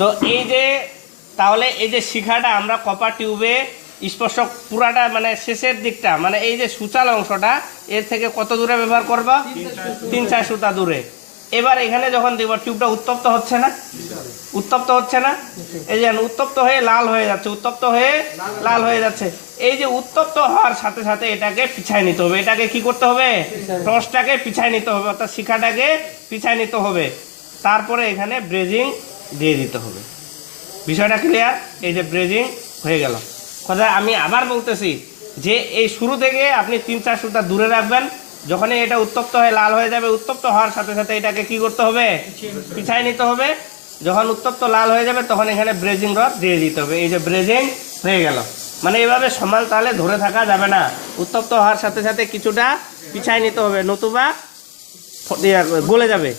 তো এই যে তাহলে এই যে শিখাটা আমরা কপার টিউবে স্পর্শক পুরাটা মানে শেষের দিকটা মানে এই যে সূচাল অংশটা এর থেকে কত দূরে ব্যবহার করব 3-4 সুতা দূরে। এবার এখানে যখন দেখব টিউবটা উত্তপ্ত হচ্ছে না, উত্তপ্ত হচ্ছে না, এই যে উত্তপ্ত হয়ে লাল হয়ে যাচ্ছে, উত্তপ্ত হয়ে লাল হয়ে যাচ্ছে। এই যে উত্তপ্ত হওয়ার সাথে সাথে এটাকে পিছায় নিতে হবে। এটাকে কি করতে হবে? টর্চটাকে পিছায় নিতে হবে, অর্থাৎ শিখাটাকে পিছায় নিতে হবে। তারপরে এখানে ব্রেজিং দিয়ে দিতে হবে। বিষয়টা ক্লিয়ার? এই যে ব্রেজিং হয়ে গেল। কথা আমি আবার বলতেছি যে এই শুরু থেকে আপনি 3-4 সুতা দূরে রাখবেন। যখনই এটা উত্তপ্ত হয়ে লাল হয়ে যাবে, উত্তপ্ত হওয়ার সাথে সাথে এটাকে কি করতে হবে? পিছায় নিতে হবে। যখন উত্তপ্ত লাল হয়ে যাবে তখন এখানে ব্রেজিং রড দিয়ে দিতে হবে। এই যে ব্রেজিং হয়ে গেল। মানে এইভাবে সমান তালে ধরে থাকা যাবে না, উত্তপ্ত হওয়ার সাথে সাথে কিছুটা পিছায় নিতে হবে, নতুবা গলে যাবে।